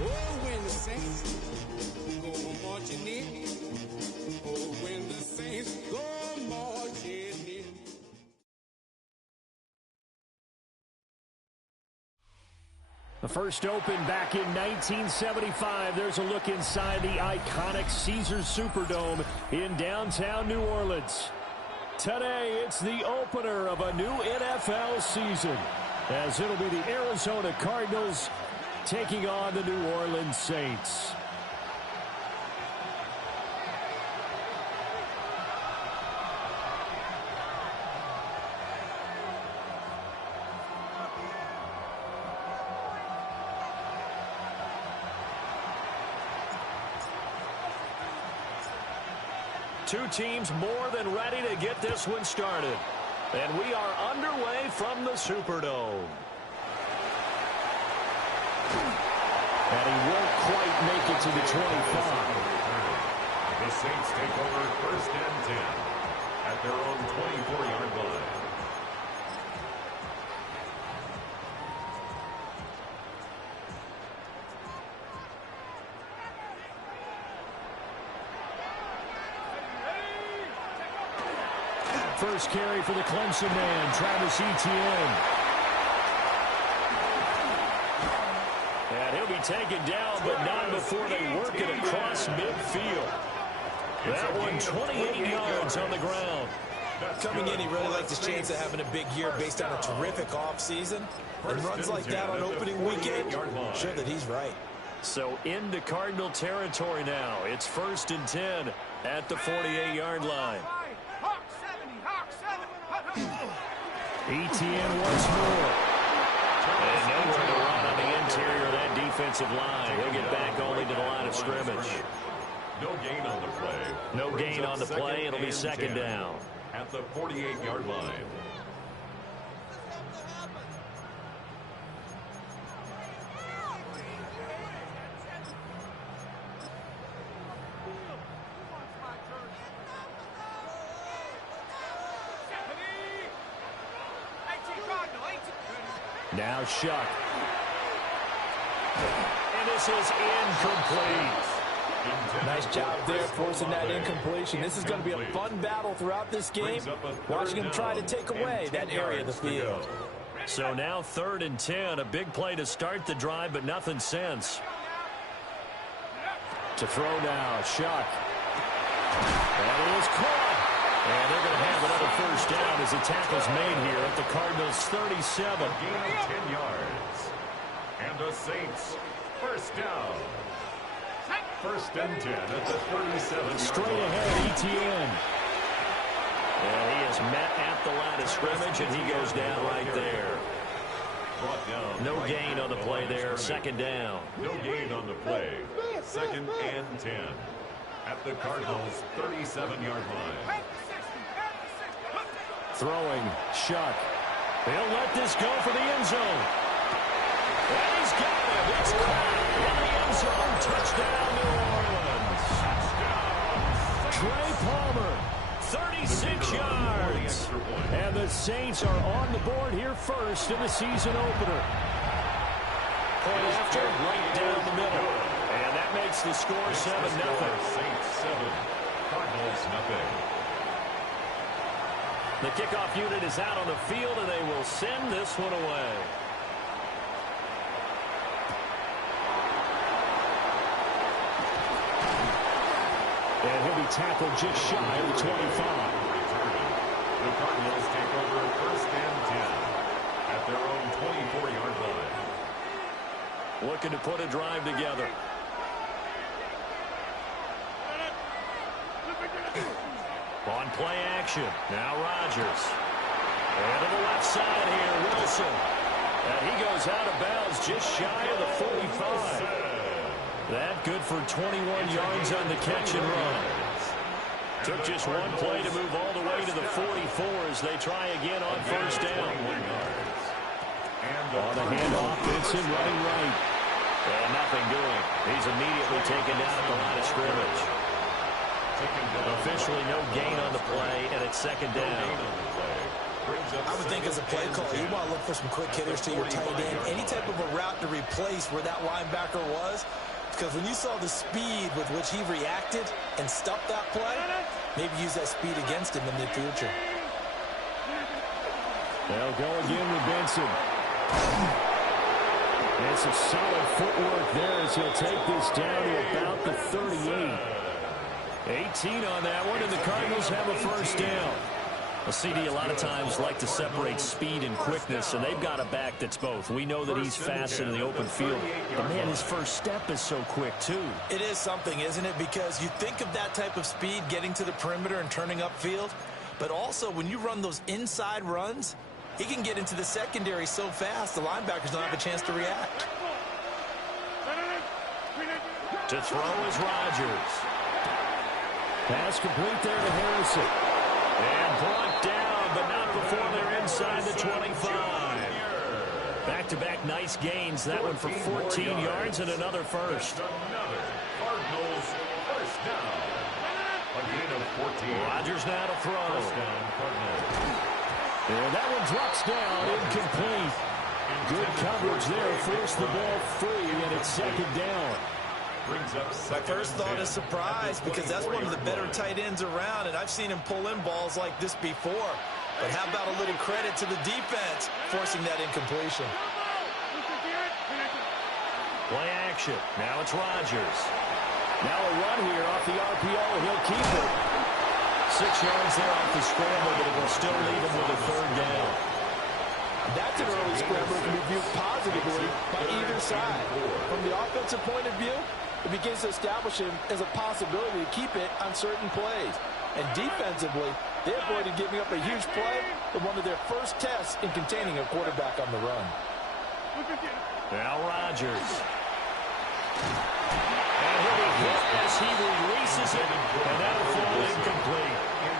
Oh, when the saints go marching in. Oh, when the saints go marching in. The first opened back in 1975. There's a look inside the iconic Caesars Superdome in downtown New Orleans. Today, it's the opener of a new NFL season, as it'll be the Arizona Cardinals taking on the New Orleans Saints. Two teams more than ready to get this one started. And we are underway from the Superdome. And he won't quite make it to the 25. The Saints take over 1st and 10 at their own 24-yard line. First carry for the Clemson man, Travis Etienne. And he'll be taken down, but not before they work it across midfield. That one 28 yards on the ground. Coming in, he really liked his chance of having a big year based on a terrific offseason. And runs like that on opening weekend, sure that he's right. So into Cardinal territory now. It's 1st and 10 at the 48-yard line. Etienne once more. And nowhere to run on the interior of that defensive line. He'll get back only to the line of scrimmage. No gain on the play. No gain on the play. It'll be 2nd down. At the 48-yard line. Now Shuck. And this is incomplete. Nice job there forcing that incompletion. This is going to be a fun battle throughout this game. Watching him try to take away that area of the field. So now 3rd and 10. A big play to start the drive, but nothing since. To throw now, Shuck. That is caught. And they're going to have another 1st down as the tackle's made here at the Cardinals' 37. Gain of 10 yards. And the Saints, 1st down. 1st and 10 at the 37. Straight ahead, Etienne. And he is met at the line of scrimmage, and he goes down right there. No gain on the play there. 2nd down. No gain on the play. 2nd and 10 at the Cardinals' 37-yard line. Throwing, Shuck. He'll let this go for the end zone. And he's got it. It's caught in the end zone. Touchdown, New Orleans. Trey Palmer, 36 yards. And the Saints are on the board here first in the season opener. Point after, right down the middle. And that makes the score 7-0. Saints 7, Cardinals nothing. The kickoff unit is out on the field, and they will send this one away. And he'll be tackled just shy of the 25. The Cardinals take over 1st and 10 at their own 24-yard line. Looking to put a drive together. On play action. Now Rodgers. And to the left side here, Wilson. And he goes out of bounds just shy of the 45. That good for 21 yards on the catch and run. Took just one play to move all the way to the 44 as they try again on 1st down. On the handoff, Benson running right. And nothing doing. He's immediately taken down at the line of scrimmage. Officially no gain on the play, and it's 2nd down. I would think as a play call, you want to look offer some quick hitters to your tight end, any type of a route to replace where that linebacker was. Because when you saw the speed with which he reacted and stopped that play, maybe use that speed against him in the future. They'll go again with Benson. And some solid footwork there as he'll take this down to about the 38. 18 on that one, and the Cardinals have a first down. Well, CD, a lot of times like to separate speed and quickness, and they've got a back that's both. We know that he's fast in the open field, but, man, his first step is so quick, too. It is something, isn't it? Because you think of that type of speed getting to the perimeter and turning upfield, but also when you run those inside runs, he can get into the secondary so fast the linebackers don't have a chance to react. To throw is Rodgers. Pass complete there to Harrison. And brought down, but not before they're inside the 25. Back-to-back nice gains. That one for 14 yards and another first. Cardinals first down. A gain of 14. Rodgers now to throw. First down, Cardinals. And that one drops down, incomplete. Good coverage there, forced the ball free, and it's second down. My first thought is surprise, because that's one of the better tight ends around, and I've seen him pull in balls like this before. But how about a little credit to the defense forcing that incompletion? Play action. Now it's Rodgers. Now a run here off the RPO. He'll keep it. 6 yards there off the scramble, but it will still leave him with a third down. That's an early scramble that can be viewed positively by either side. From the offensive point of view, it begins to establish him as a possibility to keep it on certain plays. And defensively, they avoided giving up a huge play in one of their first tests in containing a quarterback on the run. Now Rodgers. And he'll be hit as he releases it, and that'll fall incomplete.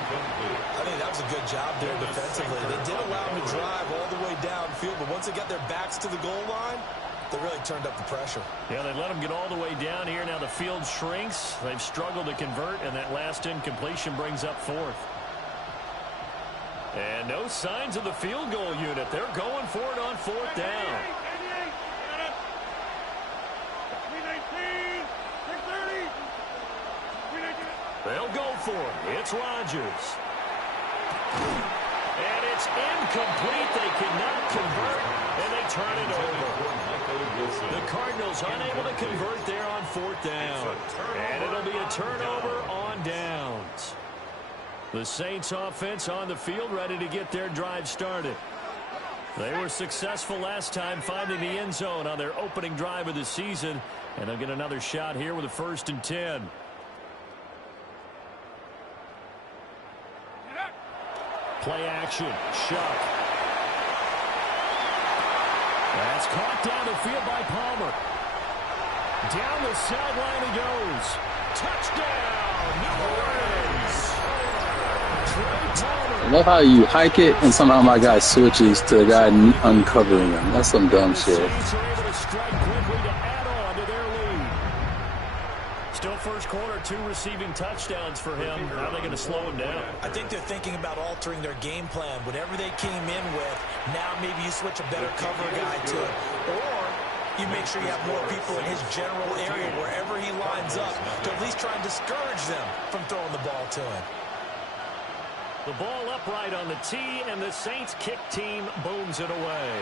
I think that was a good job there defensively. They did allow him to drive all the way downfield, but once they got their backs to the goal line, they really turned up the pressure. Yeah, they let him get all the way down here. Now the field shrinks. They've struggled to convert, and that last incompletion brings up fourth. And no signs of the field goal unit. They're going for it on fourth down. They'll go for it. It's Rodgers. And it's incomplete. They cannot convert, and they turn it over. The Cardinals unable to convert there on fourth down. And it'll be a turnover on downs. The Saints offense on the field ready to get their drive started. They were successful last time finding the end zone on their opening drive of the season. And they'll get another shot here with a 1st and 10. Play action. Shuck. That's caught down the field by Palmer. Down the sideline he goes. Touchdown, New Orleans. I love how you hike it and somehow my guy switches to the guy uncovering him. That's some dumb shit. Still first quarter, 2 receiving touchdowns for him. How are they going to slow him down? I think they're thinking about altering their game plan. Whatever they came in with, now maybe you switch a better cover guy to it. Or you make sure you have more people in his general area wherever he lines up to at least try and discourage them from throwing the ball to him. The ball upright on the tee, and the Saints kick team booms it away.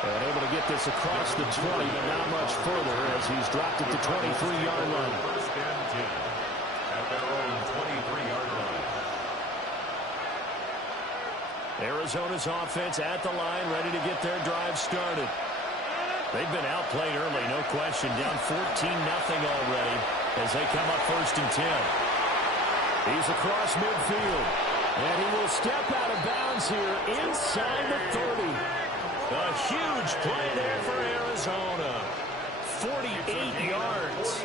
And able to get this across the 20, but not much further as he's dropped it to 23-yard line. First and 10 at their own 23-yard line. Arizona's offense at the line, ready to get their drive started. They've been outplayed early, no question. Down 14-0 already as they come up 1st and 10. He's across midfield. And he will step out of bounds here inside the 30. A huge play there for Arizona. 48 yards.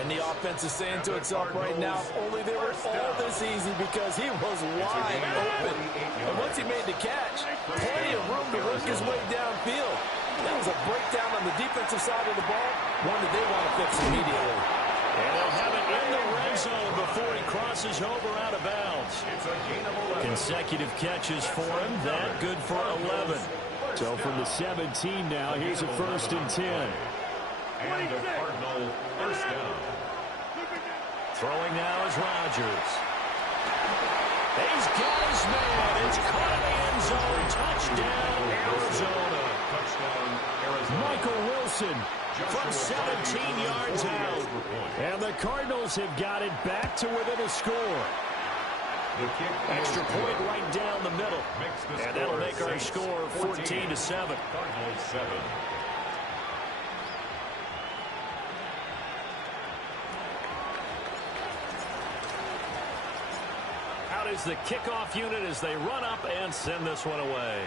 And the offense is saying to itself right now, if only they were all this easy, because he was wide open. And once he made the catch, plenty of room to work his way downfield. That was a breakdown on the defensive side of the ball, one that they want to fix immediately. And they'll have it in the red zone before he crosses crosses over out of bounds. It's a gain of 11. Consecutive catches for him. That good for 11. So from the 17 now, here's a 1st and 10. And a Cardinal first down. Throwing now is Rodgers. He's got his man. It's caught in the end zone. Touchdown, Arizona. Touchdown, Arizona. Michael Wilson from 17 yards out. And the Cardinals have got it back to within a score. Extra point right down the middle. And that'll make our score 14-7. Cardinals 7. Out is the kickoff unit as they run up and send this one away.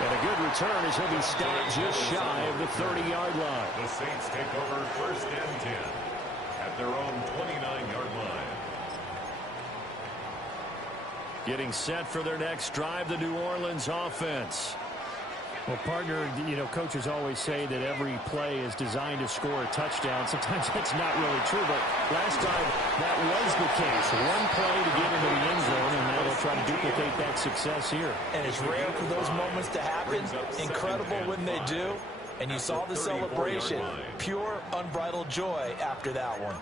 And a good return as he'll be stopped just shy of the 30-yard line. The Saints take over 1st and 10 at their own 29-yard line. Getting set for their next drive, the New Orleans offense. Well, partner, you know, coaches always say that every play is designed to score a touchdown. Sometimes that's not really true, but last time that was the case. One play to get into the end zone, and now they'll try to duplicate that success here. And it's rare for those moments to happen. Incredible when they do. And you saw the celebration. Pure, unbridled joy after that one.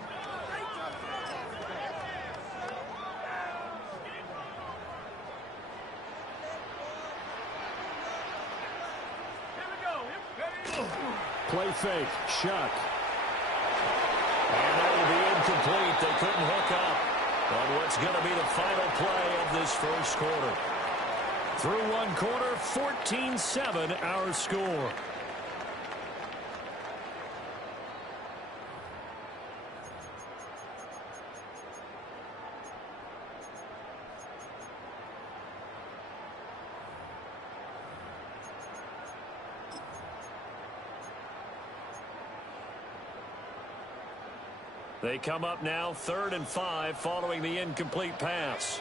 Play fake, Shuck. And that will be incomplete. They couldn't hook up on what's going to be the final play of this first quarter. Through one quarter, 14-7 our score. They come up now 3rd and 5 following the incomplete pass.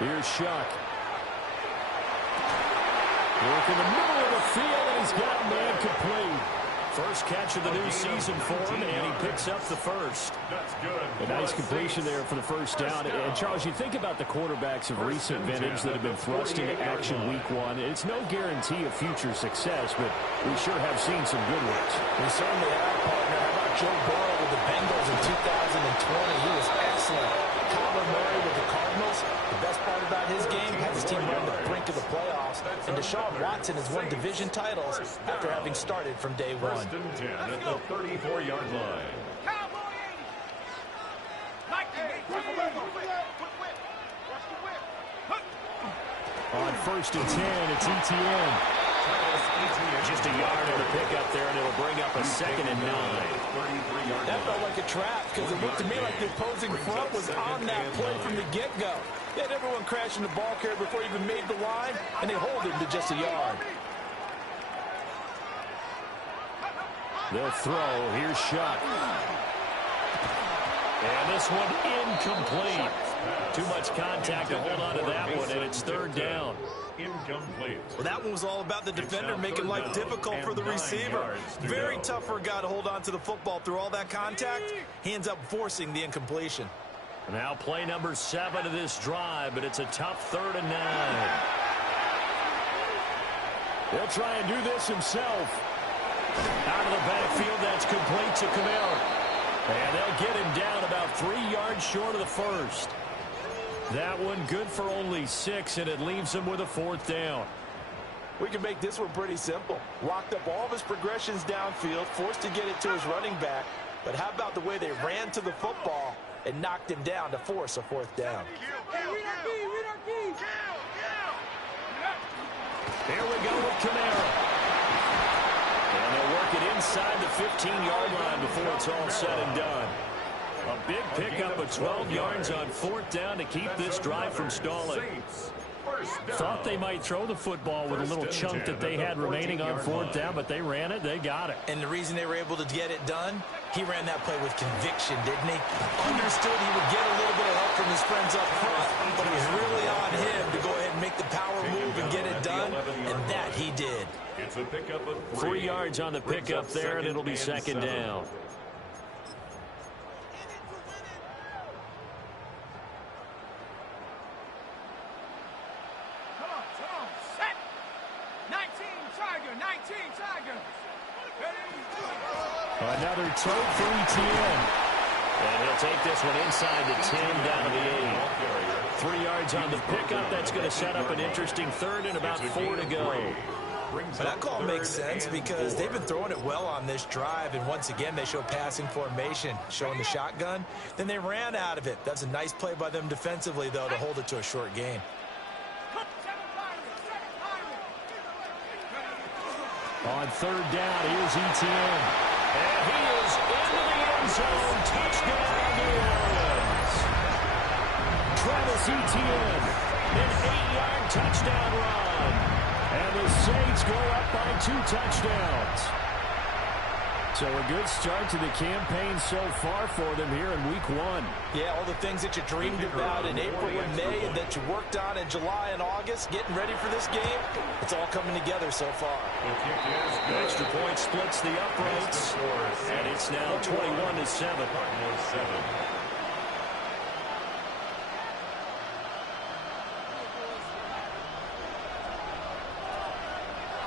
Here's Shuck. Work in the middle of the field, and he's got a man complete. First catch of the new season for him, and he picks up the first. That's good. A nice completion there for the first down. And, Charles, you think about the quarterbacks of recent vintage that have been thrust into action week 1. It's no guarantee of future success, but we sure have seen some good ones. We certainly have, partner. How about Joe Burrow with the Bengals in 2020? He was excellent. Kyler Murray with the Cardinals. The best part about his game has his team on the brink of the playoffs. And Deshaun Watson has won division titles after having started from day 1. 1st and 10 at the 34-yard line. On 1st and 10, it's ETN. Just a yard in the pickup there, and it'll bring up a 2nd and 9. That felt like a trap because it looked to me like the opposing front was on that play from the get-go. They had everyone crashing the ball carrier before he even made the line, and they hold him to just a yard. They'll throw. Here's Shuck. And this one incomplete. Too much contact to hold on to that one, and it's 3rd down. Incomplete. Well, that one was all about the defender making life difficult for the receiver. Very tough for a guy to hold on to the football through all that contact. He ends up forcing the incompletion. Now play number 7 of this drive, but it's a tough 3rd and 9. He'll try and do this himself. Out of the backfield, that's complete to Kamara. And they'll get him down about 3 yards short of the first. That one good for only 6, and it leaves him with a 4th down. We can make this one pretty simple. Locked up all of his progressions downfield, forced to get it to his running back. But how about the way they ran to the football and knocked him down to force a 4th down? Here we go with Kamara. And they'll work it inside the 15-yard line before it's all said and done. A big pickup of 12 yards on 4th down to keep this drive from stalling. Thought they might throw the football with a little chunk that they had remaining on 4th down, but they ran it, they got it. And the reason they were able to get it done, he ran that play with conviction, didn't he? Understood he would get a little bit of help from his friends up front, The pickup of 3 yards on the pickup there, and it'll be second down. Another tote for ETN. And he'll take this one inside the 10, down to the 8. 3 yards on the pickup. That's going to set up an interesting third and about 4 to go. But that call makes sense because they've been throwing it well on this drive, and once again they show passing formation, showing the shotgun. Then they ran out of it. That's a nice play by them defensively, though, to hold it to a short gain. On third down, here's ETN. And he is into the end zone. Touchdown, New Orleans. Travis Etienne, An 8-yard touchdown run. and the Saints go up by 2 touchdowns. So a good start to the campaign so far for them here in week 1. Yeah, all the things that you dreamed about in April and May and that you worked on in July and August, getting ready for this game, it's all coming together so far. The extra point splits the uprights, and it's now 21-7.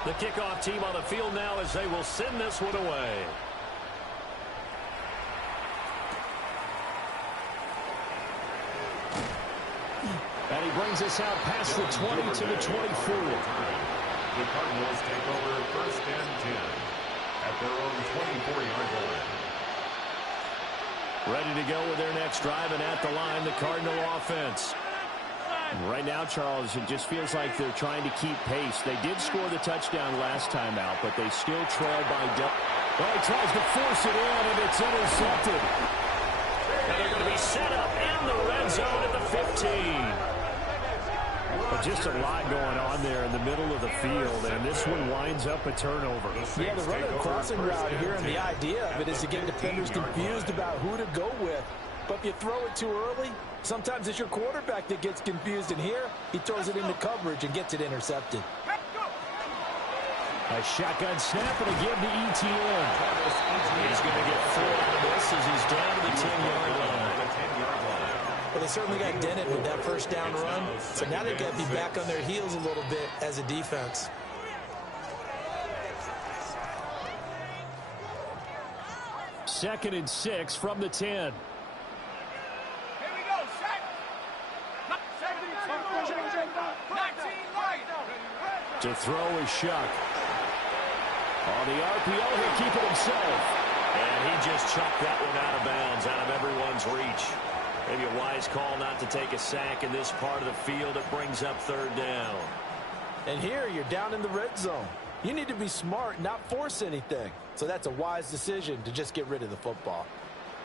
The kickoff team on the field now as they will send this one away. And he brings us out past the 20 to the 24. The Cardinals take over first and 10 at their own 24-yard line. Ready to go with their next drive, and at the line, the Cardinal offense. Right now, Charles, it just feels like they're trying to keep pace. They did score the touchdown last time out, but they still trail by Well, he tries to force it in, and it's intercepted. And they're going to be set up in the red zone at the 15. But just a lot going on there in the middle of the field, and this one winds up a turnover. Yeah, the running crossing route here, and the idea of it is to get defenders confused about who to go with. But if you throw it too early, sometimes it's your quarterback that gets confused, and here he throws it into coverage and gets it intercepted. A shotgun snap and a give to ETN. He's going to get 4 out of this as he's down to the 10-yard line. Well, they certainly got dented with that first down run, so now they've got to be back on their heels a little bit as a defense. Second and 6 from the 10. To throw is Shuck. On the RPO, he'll keep it himself. And he just chucked that one out of bounds, out of everyone's reach. Maybe a wise call not to take a sack in this part of the field. It brings up third down. And here you're down in the red zone. You need to be smart, not force anything. So that's a wise decision to just get rid of the football.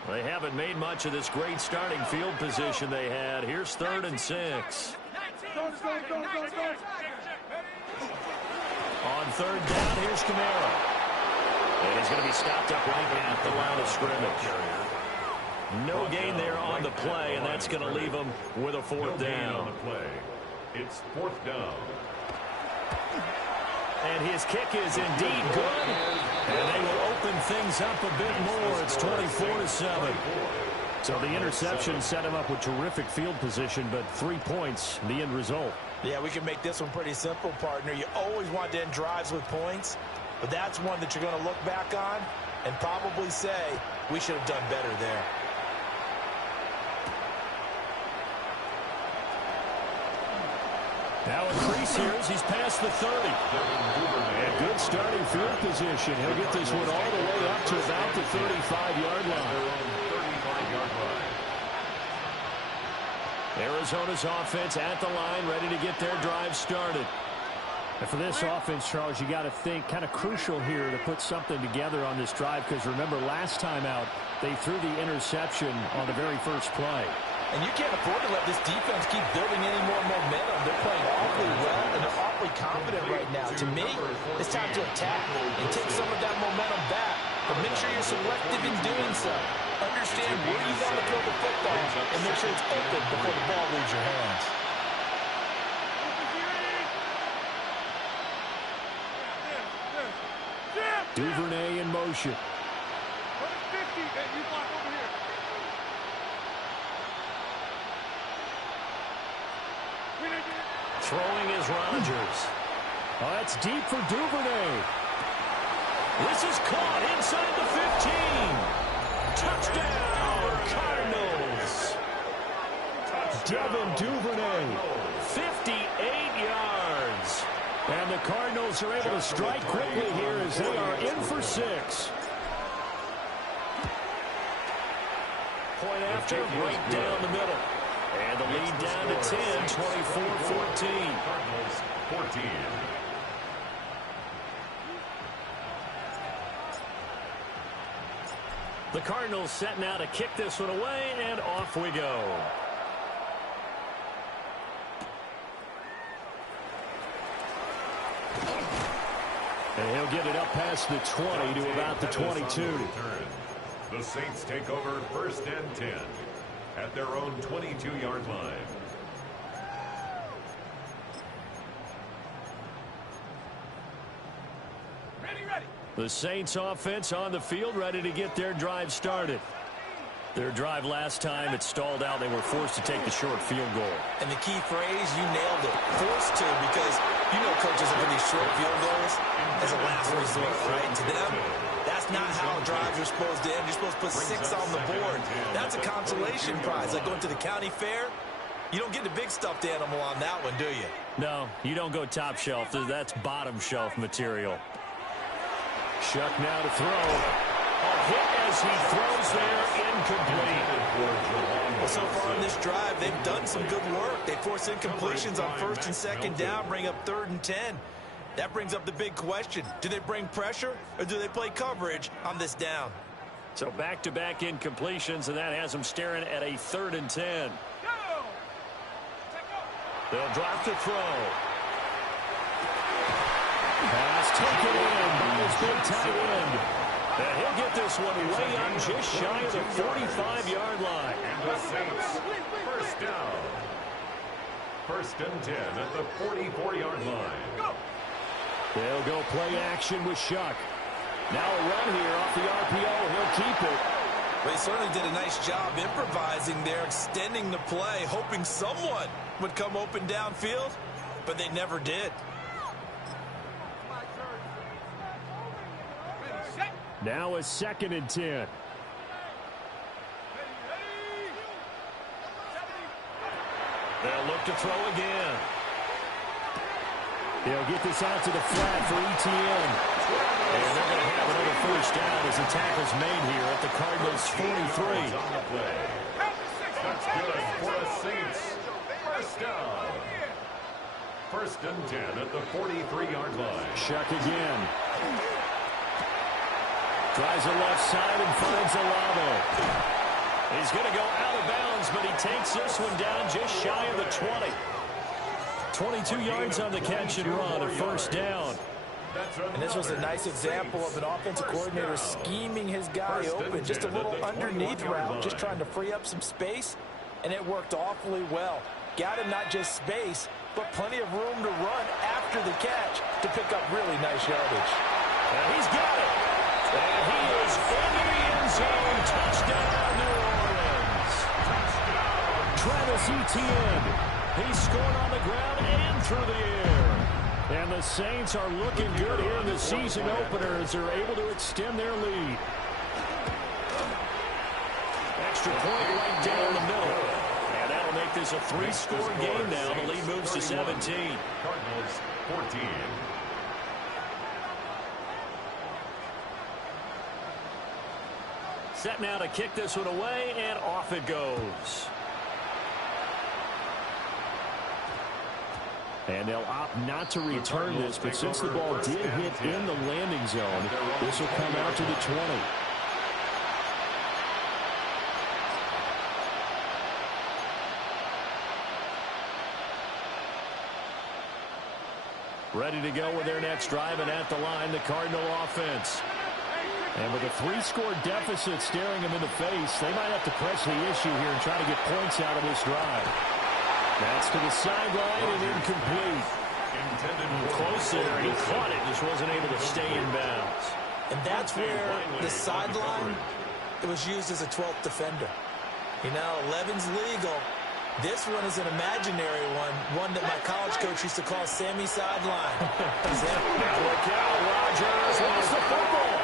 They haven't made much of this great starting field position they had. Here's third and 6. On third down, here's Kamara. And he's going to be stopped up right at the line of scrimmage. No gain there on the play, and that's going to leave him with a fourth down. It's fourth down. And his kick is indeed good. And they will open things up a bit more. It's 24-7. So the interception set him up with terrific field position, but 3 points, the end result. Yeah, we can make this one pretty simple, partner. You always want to end drives with points, but that's one that you're going to look back on and probably say, we should have done better there. Now increase here as he's past the 30. And good starting field position. He'll get this one all the way up to about the 35-yard line. Arizona's offense at the line, ready to get their drive started. And for this offense, Charles, you got to think kind of crucial here to put something together on this drive, because remember last time out, they threw the interception on the very first play. And you can't afford to let this defense keep building any more momentum. They're playing awfully well, and they're awfully confident right now. To me, it's time to attack and take some of that momentum back. But make sure you're selective in doing so. Understand where you want to throw the football and make sure it's open before the ball leaves your hands. Duvernay in motion. Throwing is Rodgers. Oh, that's deep for Duvernay. This is caught inside the 15. Touchdown, Cardinals. Devin Duvernay. 58 yards. And the Cardinals are able to strike quickly here as they are in for 6. Point after, right down the middle. And the lead down to 10, 24-14. Cardinals 14. The Cardinals set now to kick this one away, and off we go. And he'll get it up past the 20 to about the 22. The Saints take over 1st and 10 at their own 22-yard line. The Saints offense on the field, ready to get their drive started. Their drive last time, it stalled out. They were forced to take the short field goal. And the key phrase, you nailed it. Forced to, because you know coaches look at these short field goals as a last resort, right? To them, that's not how drives are supposed to end. You're supposed to put 6 on the board. That's a consolation prize. Like going to the county fair, you don't get the big stuffed animal on that one, do you? No, you don't go top shelf. That's bottom shelf material. Shuck now to throw. A hit as he throws there, incomplete. Well, so far in this drive, they've done some good work. They force incompletions on 1st and 2nd down, bring up 3rd and 10. That brings up the big question. Do they bring pressure, or do they play coverage on this down? So back-to-back incompletions, and that has them staring at a 3rd and 10. They'll drop to throw. Pass taken in by his big tight end. And he'll get this one way up just shy of the 45-yard line. And the Saints, 1st down. 1st and 10 at the 44-yard line. They'll go play action with Shuck. Now a run here off the RPO. He'll keep it. They certainly did a nice job improvising there, extending the play, hoping someone would come open downfield, but they never did. Now a 2nd and 10. They'll look to throw again. They'll get this out to the flat for ETN. And they're going to have another 1st down as the tackle's made here at the Cardinals' 43. On the play. That's good for the Saints. 1st down. 1st and 10 at the 43-yard line. Shuck again. Tries the left side and finds Olave. He's going to go out of bounds, but he takes this one down just shy of the 20. 22 yards on the catch and run, a 1st down. And this was a nice example of an offensive coordinator scheming his guy open. Just a little underneath route, just trying to free up some space, and it worked awfully well. Got him not just space, but plenty of room to run after the catch to pick up really nice yardage. And he's got it. And he is into the end zone. Touchdown, New Orleans. Travis Etienne. He scored on the ground and through the air. And the Saints are looking good here in the season opener as they're able to extend their lead. Extra point right down the middle. And that'll make this a 3-score game now. The lead moves to 17. Cardinals 14. Set now to kick this one away, and off it goes. And they'll opt not to return this, but since the ball did hit in the landing zone, this will come out to the 20. Ready to go with their next drive, and at the line, the Cardinal offense. And with a 3-score deficit staring them in the face, they might have to press the issue here and try to get points out of this drive. That's to the sideline and incomplete. Close there, and he caught it, just wasn't able to stay in bounds. And that's where the sideline, it was used as a 12th defender. You know, 11's legal. This one is an imaginary one that my college coach used to call Sammy Sideline. Look out, Rodgers lost the football.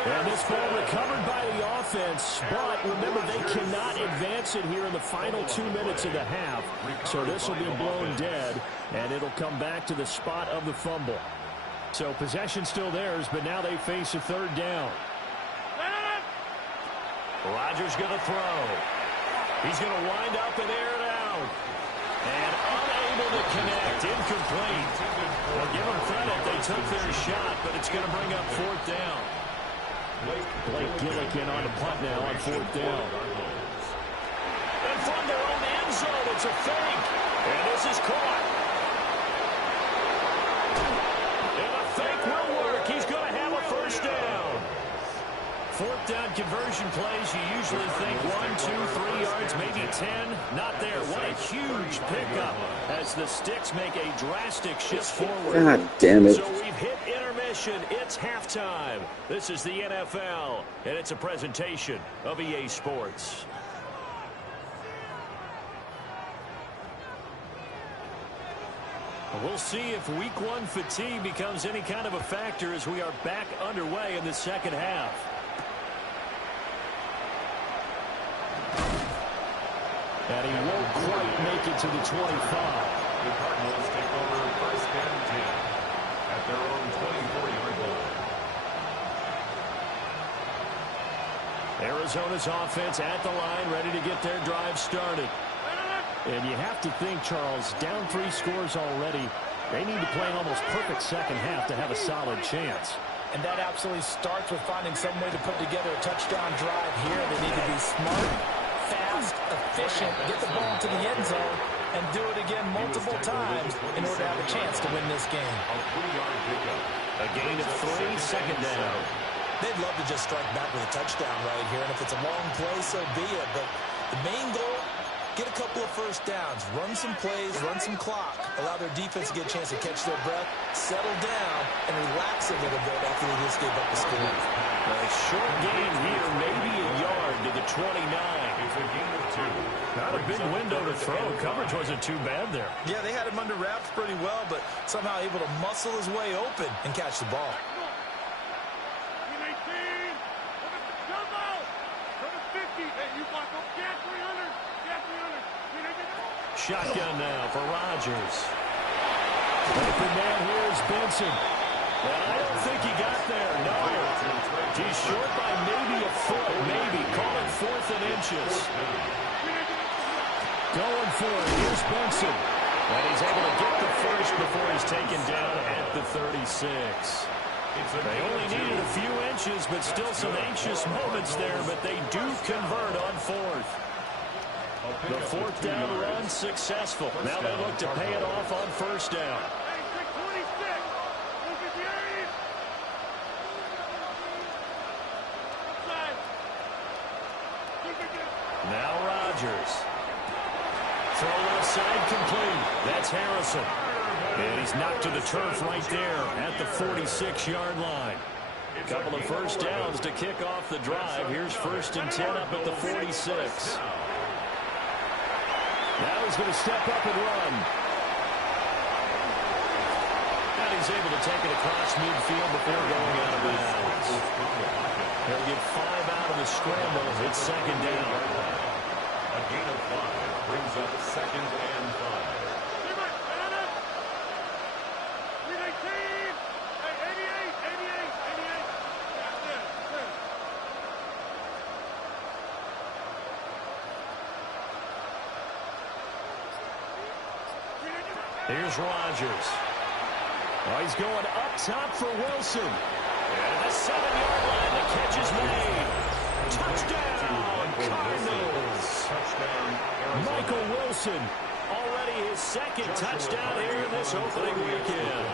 And this ball recovered by the offense, but remember, they cannot advance it here in the final 2 minutes of the half. So this will be blown dead, and it'll come back to the spot of the fumble. So possession still theirs, but now they face a third down. Rodgers going to throw. He's going to wind up and air it out. And unable to connect, incomplete. Well, give them credit, they took their shot, but it's going to bring up fourth down. Blake Gillikin on the punt now on fourth down. And from their own end zone, it's a fake. And this is caught. And a fake will work. He's going to have a first down. Fourth down conversion plays, you usually think 1, 2, 3 yards, maybe 10. Not there. What a huge pickup as the Sticks make a drastic shift forward. God damn it. So we've hit intermission. It's halftime. This is the NFL, and it's a presentation of EA Sports. We'll see if week 1 fatigue becomes any kind of a factor as we are back underway in the second half. And he won't quite make it to the 25. The Cardinals take over first and 10 at their own 24-yard line. Arizona's offense at the line, ready to get their drive started. And you have to think, Charles, down 3 scores already. They need to play an almost perfect second half to have a solid chance. And that absolutely starts with finding some way to put together a touchdown drive here. They need to be smart, fast, efficient, get the ball to the end zone, and do it again multiple times in order to have a chance to win this game. A gain of 3, second down. They'd love to just strike back with a touchdown right here, and if it's a long play, so be it. But the main goal, get a couple of first downs, run some plays, run some clock, allow their defense to get a chance to catch their breath, settle down, and relax a little bit after they just gave up the score. A short gain here, maybe a yard to the 29. It's a gain of 2. Not a big window to throw. Coverage wasn't too bad there. Yeah, they had him under wraps pretty well, but somehow able to muscle his way open and catch the ball. Shotgun now for Rodgers. Open man here is Benson. And I don't think he got there. No. He's short by maybe a foot. Maybe. Call it 4th and inches. Going for it. Here's Benson. And he's able to get the first before he's taken down at the 36. They only needed a few inches, but still some anxious moments there. But they do convert on 4th. The 4th down run successful. Now they look to pay it off on first down. Now Rodgers. Throw left side complete. That's Harrison. And he's knocked to the turf right there at the 46-yard line. Couple of first downs to kick off the drive. Here's 1st and 10 up at the 46. Now he's going to step up and run. And he's able to take it across midfield before going out of bounds. He'll get 5 out of the scramble. It's second down. A gain of 5 brings up 2nd and 5. Here's Rodgers. Oh, he's going up top for Wilson. And the 7-yard line, the catch is made. Touchdown, Cardinals. Michael Wilson, already his 2nd touchdown here in this opening weekend.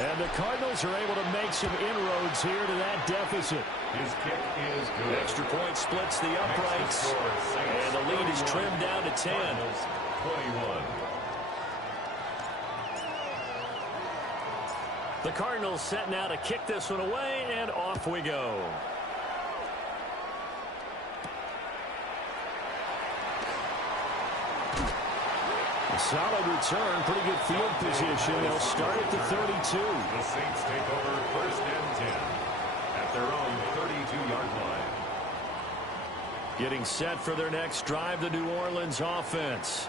And the Cardinals are able to make some inroads here to that deficit. His kick is good. Extra point splits the uprights. And the lead is trimmed down to 10. 21. The Cardinals set now to kick this one away, and off we go. A solid return, pretty good field position. They'll start at the 32. The Saints take over 1st and 10 at their own 32-yard line. Getting set for their next drive, the New Orleans offense.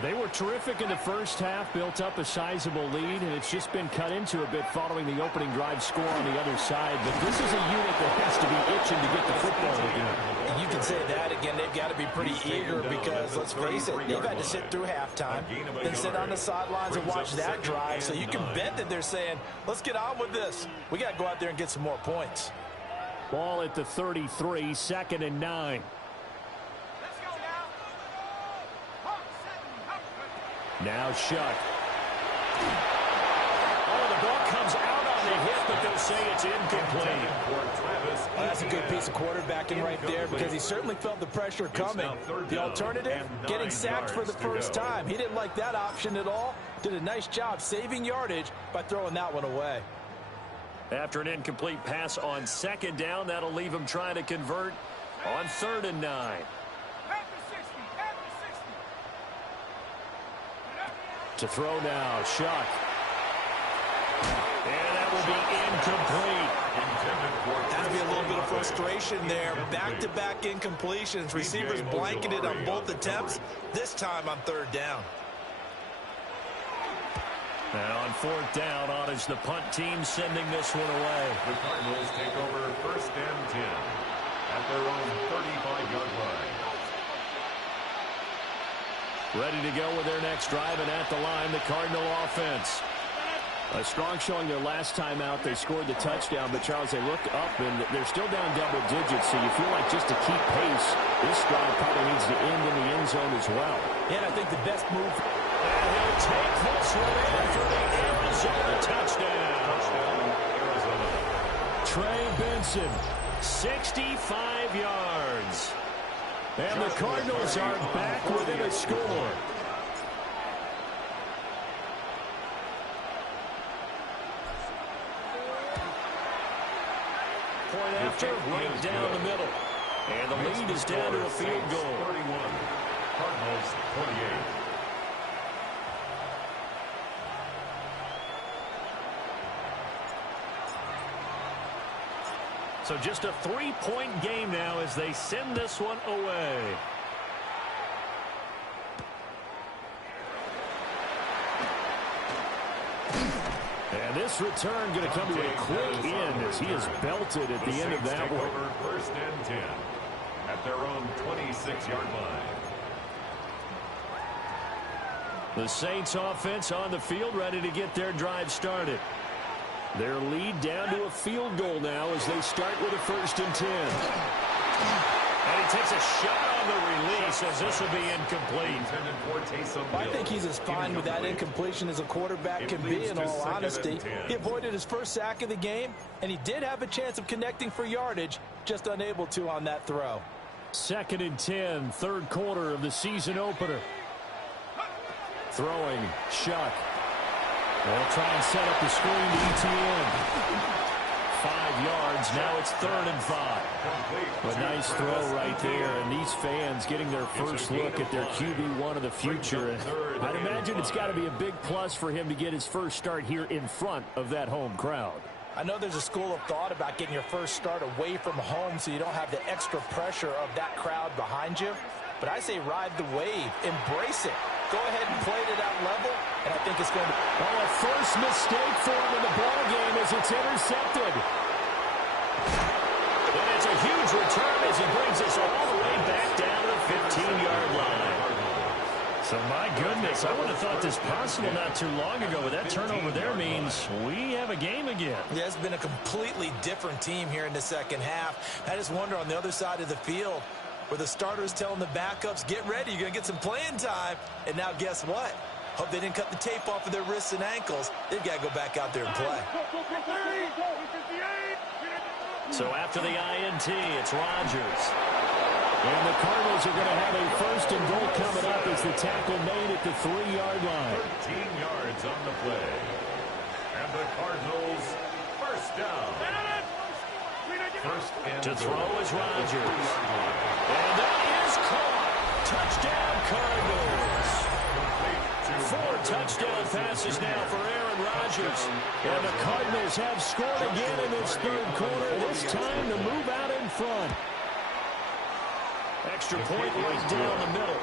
They were terrific in the first half, built up a sizable lead, and it's just been cut into a bit following the opening drive score on the other side. But this is a unit that has to be itching to get the football again. And you can say that again. They've got to be pretty eager because, let's face it, they've had to sit through halftime, then sit on the sidelines and watch that drive. So you can bet that they're saying, let's get on with this. We got to go out there and get some more points. Ball at the 33, 2nd and 9. Now Shuck. Oh, the ball comes out on the hit, but they'll say it's incomplete. Well, that's a good piece of quarterbacking right there because he certainly felt the pressure coming. The alternative, getting sacked for the first time. He didn't like that option at all. Did a nice job saving yardage by throwing that one away. After an incomplete pass on 2nd down, that'll leave him trying to convert on 3rd and 9. To throw now, Shuck. And that will be incomplete. Has to be a little bit of frustration there. Back-to-back incompletions. Receivers blanketed on both attempts, this time on 3rd down. Now on 4th down, on is the punt team sending this one away. The Cardinals take over 1st and 10 at their own 35-yard line. Ready to go with their next drive, and at the line, the Cardinal offense. A strong showing their last time out. They scored the touchdown, but, Charles, they look up, and they're still down double digits, so you feel like just to keep pace, this drive probably needs to end in the end zone as well. Yeah, and I think the best move. And he'll take this one in for the Arizona touchdown. Trey Benson, 65 yards. And the Cardinals are back within a score. Point after, right down the middle. And the lead is down to a field goal. 31, Cardinals 28. So just a 3-point game now as they send this one away. And this return going to come to a quick end as he is belted at the end of that one. 1st and 10 at their own 26-yard line. The Saints offense on the field, ready to get their drive started. Their lead down to a field goal now as they start with a 1st and 10. And he takes a shot on the release as this will be incomplete. I think he's as fine with that incompletion as a quarterback can be, in all honesty. He avoided his first sack of the game, and he did have a chance of connecting for yardage, just unable to on that throw. 2nd and 10, 3rd quarter of the season opener. Throwing, Shuck. They'll try and set up the screen to ETN. 5 yards. Now it's 3rd and 5. A nice throw right there. And these fans getting their first look at their QB1 of the future. I'd imagine it's got to be a big plus for him to get his first start here in front of that home crowd. I know there's a school of thought about getting your first start away from home so you don't have the extra pressure of that crowd behind you. But I say ride the wave. Embrace it. Go ahead and play it at that level, and I think it's going to be... Oh, a first mistake for him in the ball game as it's intercepted. And it's a huge return as he brings us all the way back down to the 15-yard line. So, my goodness, I would have thought this possible not too long ago, but that turnover there means we have a game again. Yeah, it's been a completely different team here in the second half. I just wonder on the other side of the field, where the starters telling the backups, get ready, you're going to get some playing time. And now guess what? Hope they didn't cut the tape off of their wrists and ankles. They've got to go back out there and play. So after the INT, it's Rodgers. And the Cardinals are going to have a 1st and goal coming up as the tackle made at the 3-yard line. 13 yards on the play. And the Cardinals, first down. First and to throw is Rodgers. And that is caught. Touchdown, Cardinals. 4 touchdown passes now for Aaron Rodgers. And the Cardinals have scored again in this third quarter, this time to move out in front. Extra point right down the middle.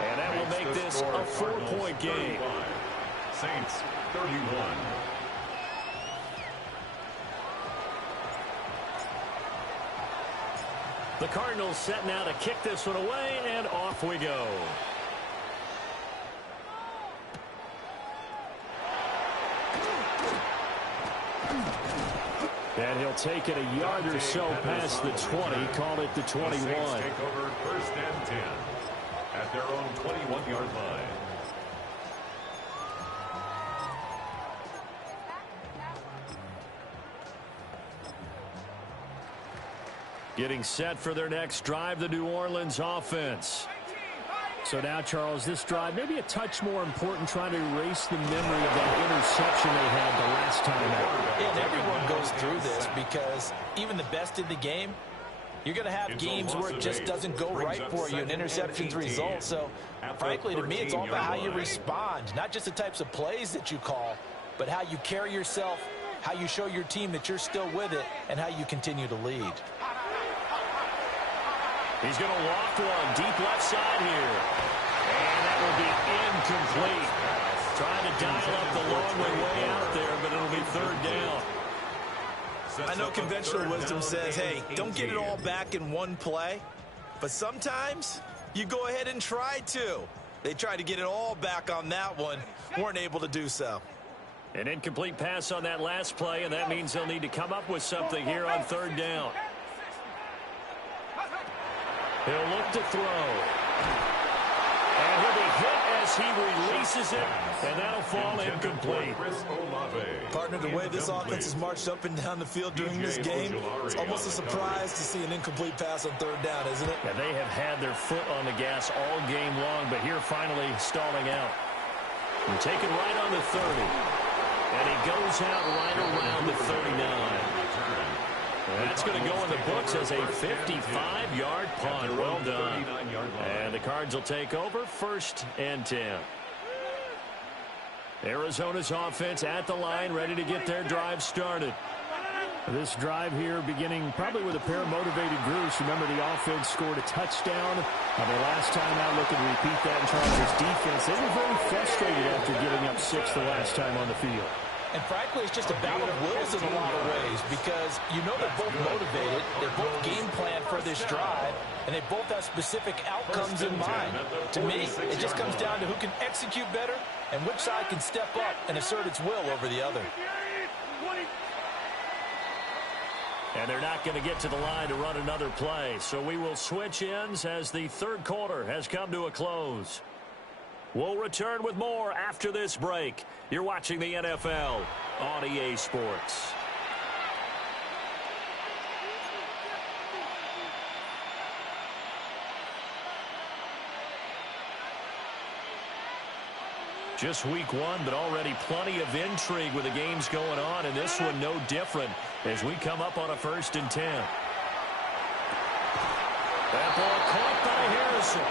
And that will make this a 4-point game. Saints 31. The Cardinals set now to kick this one away, and off we go. And he'll take it a yard or so past the 20, call it the 21. The Saints take over first and 10 at their own 21-yard line. Getting set for their next drive, the New Orleans offense. So now, Charles, this drive maybe a touch more important, trying to erase the memory of that interception they had the last time out. And everyone goes through this because even the best in the game, you're going to have games where it just doesn't go right for you, and interceptions result. So, frankly, to me, it's all about how you respond, not just the types of plays that you call, but how you carry yourself, how you show your team that you're still with it, and how you continue to lead. He's going to loft one deep left side here. And that will be incomplete. Trying to dial up the long way out there, but it'll be third down. I know conventional wisdom says, hey, don't get it all back in one play. But sometimes you go ahead and try to. They tried to get it all back on that one. Weren't able to do so. An incomplete pass on that last play, and that means they'll need to come up with something here on third down. He'll look to throw. And he'll be hit as he releases it, and that'll fall incomplete. Partner, the way this offense has marched up and down the field during this game, it's almost a surprise to see an incomplete pass on third down, isn't it? Yeah, they have had their foot on the gas all game long, but here finally stalling out. And taken right on the 30. And he goes out right around the 39. That's going to go in the books as a 55-yard punt. Well done. And the Cards will take over first and 10. Arizona's offense at the line, ready to get their drive started. This drive here beginning probably with a pair of motivated groups. Remember, the offense scored a touchdown the last time out. Looking to repeat that in Chargers defense. They were very frustrated after giving up 6 the last time on the field. And frankly, it's just a battle of wills in a lot of ways because you know they're both motivated, they both game plan for this drive, and they both have specific outcomes in mind. To me, it just comes down to who can execute better and which side can step up and assert its will over the other. And they're not going to get to the line to run another play, so we will switch ends as the third quarter has come to a close. We'll return with more after this break. You're watching the NFL on EA Sports. Just week one, but already plenty of intrigue with the games going on, and this one no different as we come up on a first and 10. That ball caught by Harrison.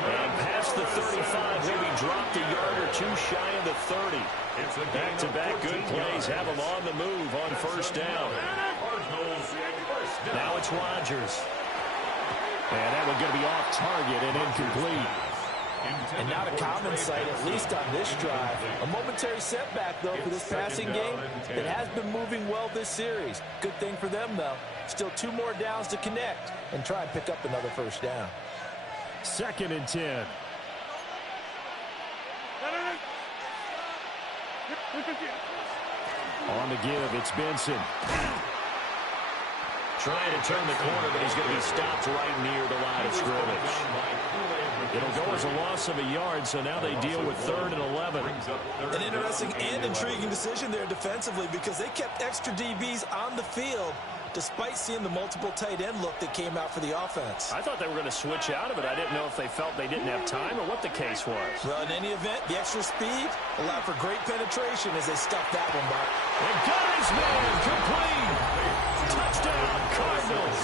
And past the 35, maybe dropped a yard or two shy of the 30. Back-to-back good plays have them on the move on first down. Now it's Rodgers. And that one going to be off target and incomplete. And not a common sight, at least on this drive. A momentary setback, though, for this passing game. It has been moving well this series. Good thing for them, though. Still 2 more downs to connect and try and pick up another first down. Second and 10. On the give, it's Benson. Trying to turn the corner, but he's going to be stopped right near the line of scrimmage. It'll go as a loss of a yard, so now they deal with 3rd and 11. An interesting and intriguing decision there defensively because they kept extra DBs on the field despite seeing the multiple tight end look that came out for the offense. I thought they were going to switch out of it. I didn't know if they felt they didn't have time or what the case was. Well, in any event, the extra speed allowed for great penetration as they stuffed that one back. And got his man complete. Touchdown, Cardinals.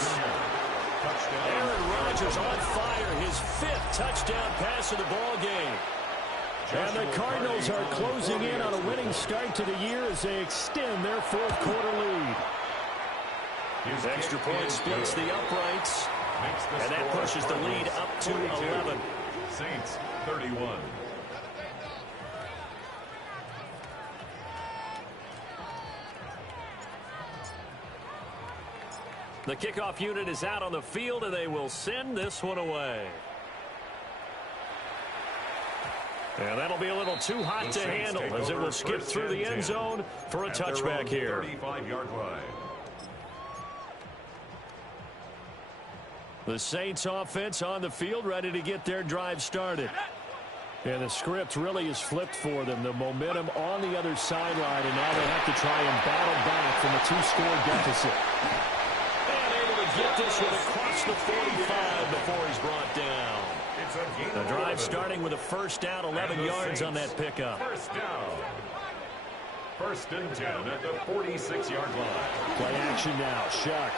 Aaron Rodgers on fire, his 5th touchdown pass of the ball game. And the Cardinals are closing in on a winning start to the year as they extend their 4th quarter lead. His extra point splits the uprights, and that pushes the lead up to 11. Saints 31. The kickoff unit is out on the field, and they will send this one away. And that'll be a little too hot to handle as it will skip through the end zone for a touchback here. 35-yard line. The Saints offense on the field ready to get their drive started. And the script really is flipped for them. The momentum on the other sideline, and now they have to try and battle back from a 2-score deficit. And able to get this one across the 45 before he's brought down. The drive starting with a first down, 11 yards on that pickup. First down. 1st and 10 at the 46-yard line. Play action now. Shuck.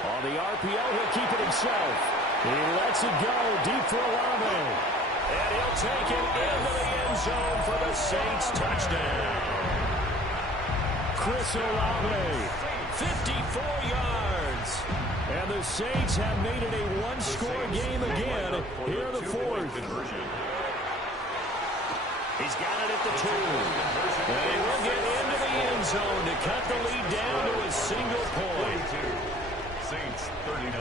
On the RPO, he'll keep it himself. He lets it go deep for Olave. And he'll take it into the end zone for the Saints touchdown. Chris Olave, 54 yards. And the Saints have made it a 1-score game again here in the 4th. He's got it at the 2. And he will get into the end zone to cut the lead down to a single point. Saints 39.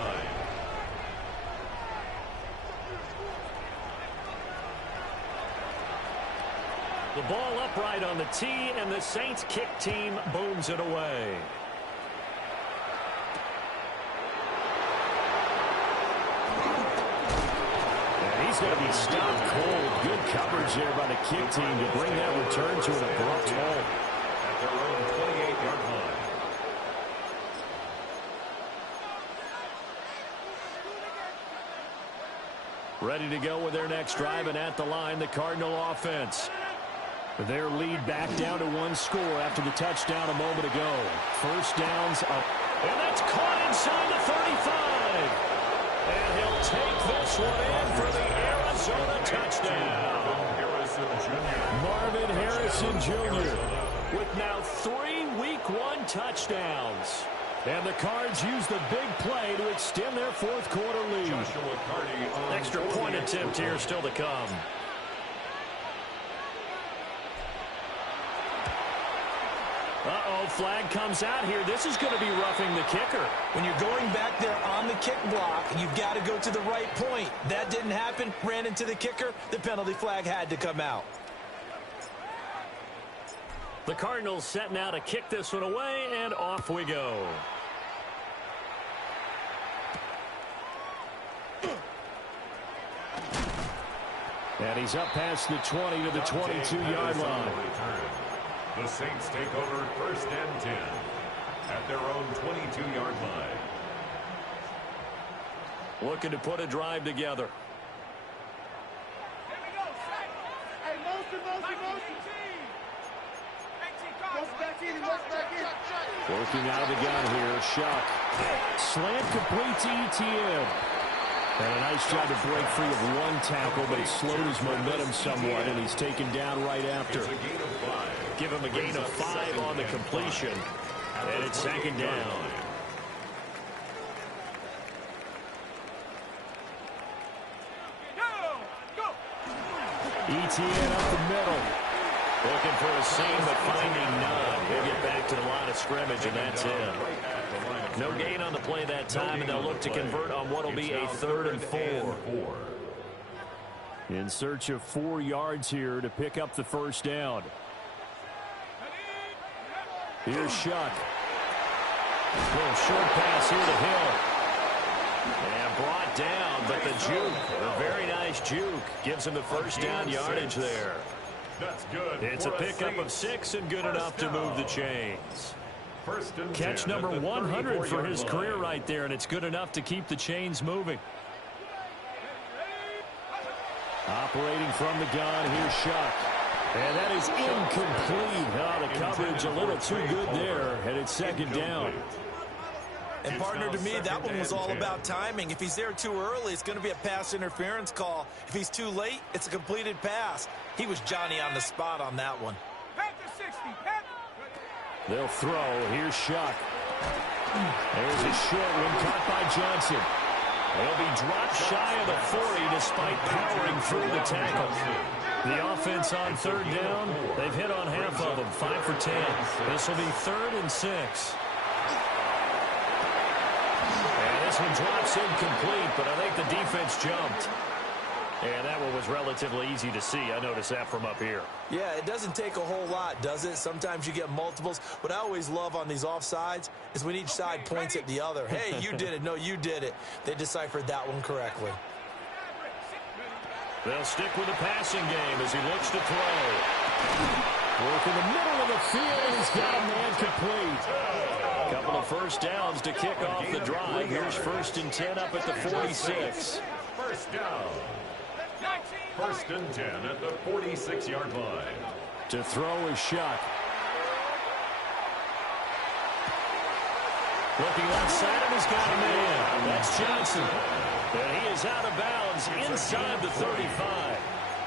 The ball upright on the tee, and the Saints kick team booms it away. And he's going to be stopped cold. Good coverage there by the kick team to bring that return to an abrupt halt. At their own 28-yard line. Ready to go with their next drive, and at the line, the Cardinal offense. Their lead back down to 1 score after the touchdown a moment ago. First downs up. And that's caught inside the 35. And he'll take this one in for the Arizona touchdown. Marvin Harrison Jr. with now 3 Week 1 touchdowns. And the Cards use the big play to extend their 4th quarter lead. Extra point attempt here still to come. Uh-oh, flag comes out here. This is going to be roughing the kicker. When you're going back there on the kick block, you've got to go to the right point. That didn't happen. Ran into the kicker. The penalty flag had to come out. The Cardinals set now to kick this one away, and off we go. And he's up past the 20 to the 22-yard line. The Saints take over 1st and 10 at their own 22-yard line. Looking to put a drive together. Working out of the gun here, Shuck. Slant complete to ETN. And a nice job to break free of 1 tackle, but it slowed his momentum somewhat, and he's taken down right after. Give him a gain of 5 on the completion, and it's 2nd down. ETN up the middle. Looking for a seam, but finding none. He'll get back to the line of scrimmage, and that's it. No gain on the play that time, and they'll look to convert on what will be a 3rd and 4. In search of 4 yards here to pick up the first down. Here's Shuck. Little short pass here to Hill. And brought down, but the juke, a very nice juke, gives him the first down yardage there. That's good. It's a pickup of 6 and good enough to move the chains. Catch number 100 for his career right there, and it's good enough to keep the chains moving. Operating from the gun, here's Shuck. And that is incomplete. Oh, the coverage a little too good there, and it's second down. And partner, to me, that one was all about timing. If he's there too early, it's going to be a pass interference call. If he's too late, it's a completed pass. He was Johnny on the spot on that one. They'll throw. Here's Shuck. There's a short one caught by Johnson. They'll be dropped shy of the 40 despite powering through the tackle. The offense on third down, they've hit on half of them, 5 for 10. This will be 3rd and 6. And this one drops incomplete, but I think the defense jumped. And that one was relatively easy to see. I noticed that from up here. Yeah, it doesn't take a whole lot, does it? Sometimes you get multiples. What I always love on these offsides is when each side points at the other. Hey, you did it. No, you did it. They deciphered that one correctly. They'll stick with the passing game as he looks to throw. Work in the middle of the field. He's got a man complete. Couple of first downs to kick off the drive. Here's 1st and 10 up at the 46. First down. 1st and 10 at the 46-yard line. To throw is Shuck. Looking left side, and he's got a man. That's Johnson. And he is out of bounds inside the 35.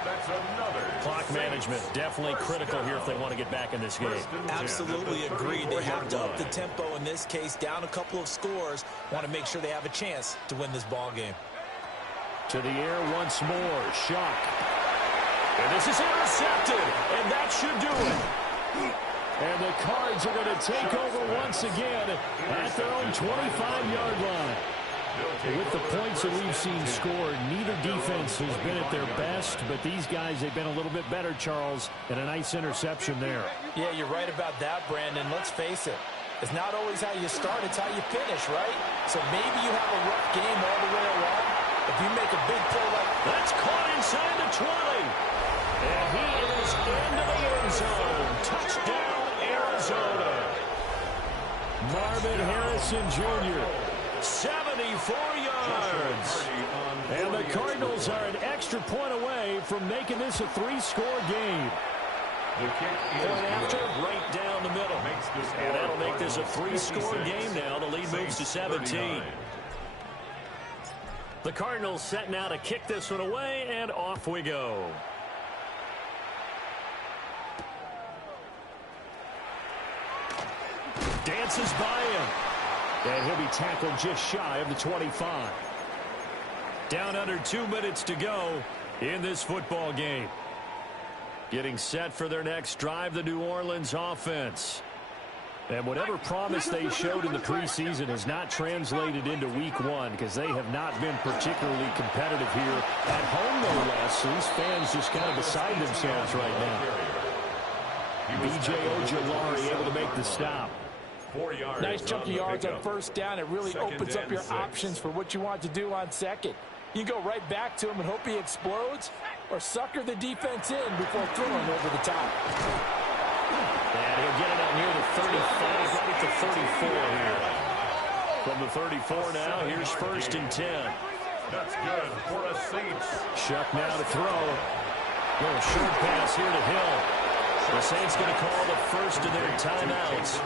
That's another clock management definitely critical here if they want to get back in this game. Absolutely agreed. They have to up the tempo in this case, down a couple of scores. Want to make sure they have a chance to win this ball game. To the air once more, Shuck. And this is intercepted, and that should do it. And the Cards are going to take over once again at their own 25-yard line. With the points that we've seen scored, neither defense has been at their best, but these guys, they've been a little bit better, Charles, and a nice interception there. Yeah, you're right about that, Brandon. Let's face it. It's not always how you start, it's how you finish, right? So maybe you have a rough game all the way along. If you make a big play like that's caught inside the 20. And he is into the end zone. Touchdown, Arizona. Marvin Harrison Jr., 74 yards. And the Cardinals are an extra point away from making this a 3-score game. Point after, right down the middle. And that'll make this a 3-score game now. The lead moves to 17. The Cardinals set now to kick this one away, and off we go. Dances by him. And he'll be tackled just shy of the 25. Down under 2 minutes to go in this football game. Getting set for their next drive, the New Orleans offense. And whatever promise they showed in the preseason has not translated into week 1 because they have not been particularly competitive here at home, no less. These fans just kind of beside themselves right now. B.J. Ojolari able to make the stop. Nice chunk of yards on first down. It really opens up your options for what you want to do on second. You go right back to him and hope he explodes, or sucker the defense in before throwing over the top. And he'll get it out near the 35, right at the 34 here. From the 34 now, here's 1st and 10. That's good for a Saints. Shuck now to throw. Little short pass here to Hill. The Saints going to call the first of their timeouts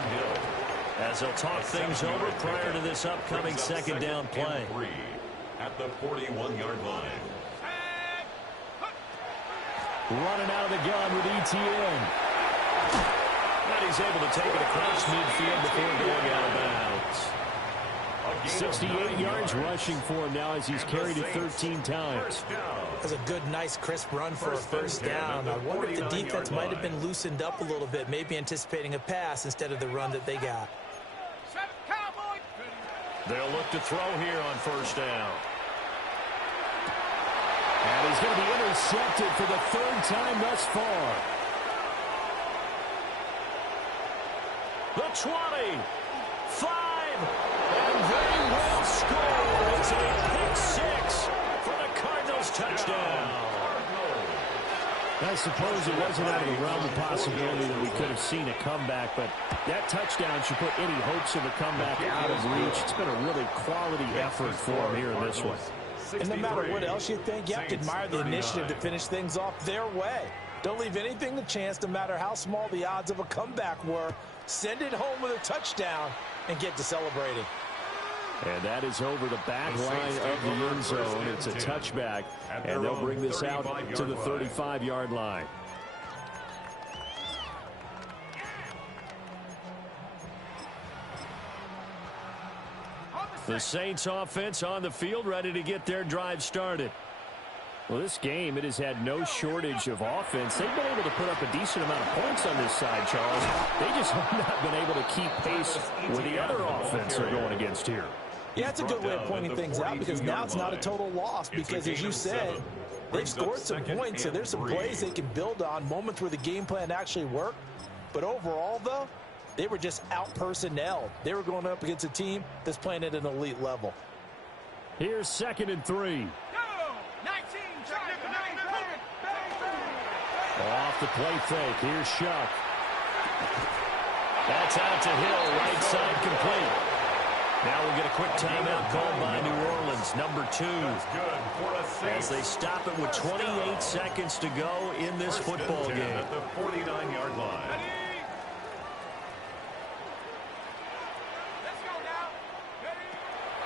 as they'll talk things over prior to this upcoming 2nd down play. At the 41-yard line. Running out of the gun with ETN. And he's able to take it across midfield before going out of bounds. 68 yards rushing for him now as he's carried it 13 times. That's a good, nice, crisp run for a first down. I wonder if the defense might have been loosened up a little bit, maybe anticipating a pass instead of the run that they got. They'll look to throw here on first down. And he's going to be intercepted for the 3rd time thus far. The 20, 5, and very well scored. It's a pick 6 for the Cardinals touchdown. I suppose it wasn't out of the realm of possibility that we could have seen a comeback, but that touchdown should put any hopes of a comeback out of reach. It's been a really quality effort for him here in this one. And no matter what else you think, you have to admire the initiative to finish things off their way. Don't leave anything to chance, no matter how small the odds of a comeback were. Send it home with a touchdown and get to celebrating. And that is over the back line of the end zone. It's a touchback, and they'll bring this out to the 35-yard line. The Saints offense on the field, ready to get their drive started. Well, this game, it has had no shortage of offense. They've been able to put up a decent amount of points on this side, Charles. They just have not been able to keep pace with the other offense they're going against here. Yeah, it's a good way of pointing things out because now it's not a total loss because, as you said, they've scored some points, so there's some plays they can build on, moments where the game plan actually worked. But overall, though, they were just out-personnelled. They were going up against a team that's playing at an elite level. Here's 2nd and 3. Off the play fake. Here's Shuck. That's out to Hill, right side complete. Now we'll get a quick timeout called by New Orleans, number 2. As they stop it with 28 seconds to go in this football game. At the 49-yard line.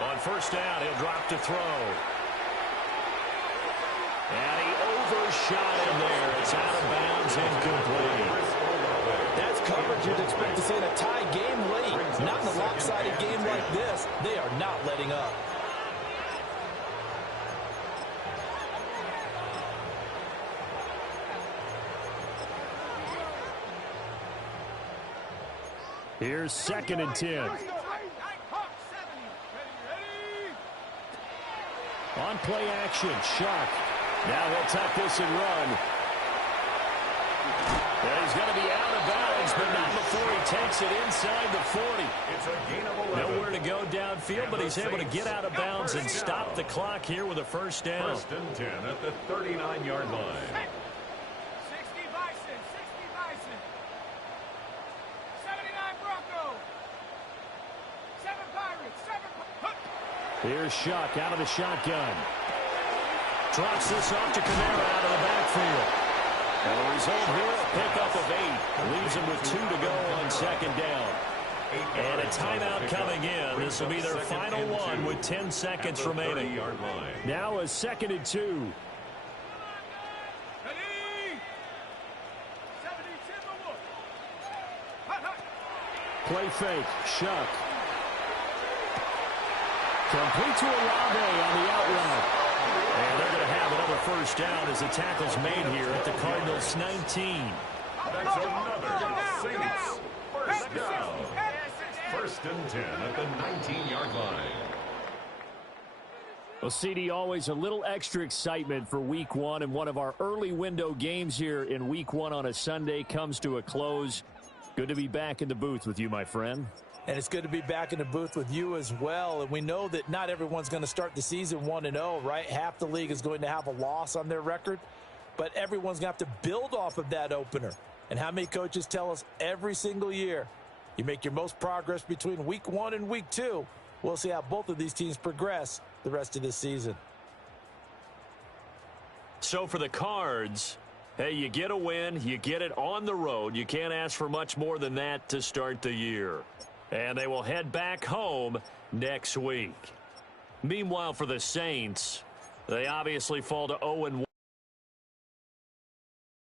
On first down, he'll drop to throw. And he overshot him there. It's out of bounds, incomplete. That's coverage you'd expect to see in a tie game late. Not in a lopsided game like this. They are not letting up. Here's 2nd and 10. On play action, Shuck. Now he'll tuck this and run. And he's going to be out of bounds, but not before he takes it inside the 40. It's a gain of 11. Nowhere to go downfield, but he's able to get out of bounds and stop the clock here with a first down. 1st and 10 at the 39-yard line. 60 Bison, 60 Bison. 79 Bronco. 7 Pirates, 7. Here's Shuck out of the shotgun. Drops this off to Kamara out of the backfield. And the result here, a pickup of 8. Leaves him with 2 to go on 2nd down. And a timeout coming in. This will be their final one with 10 seconds remaining. Now a 2nd and 2. Play fake. Shuck. Complete to Olave on the out route. And they're going to have another first down as the tackle's made here at the Cardinals' 19. That's another Saints first down. 1st and 10 at the 19-yard line. Well, CD, always a little extra excitement for Week 1, and one of our early window games here in Week 1 on a Sunday comes to a close. Good to be back in the booth with you, my friend. And it's good to be back in the booth with you as well. And we know that not everyone's going to start the season 1-0, right? Half the league is going to have a loss on their record. But everyone's going to have to build off of that opener. And how many coaches tell us every single year, you make your most progress between Week 1 and Week 2. We'll see how both of these teams progress the rest of this season. So for the Cards, hey, you get a win, you get it on the road. You can't ask for much more than that to start the year. And they will head back home next week. Meanwhile, for the Saints, they obviously fall to 0-1.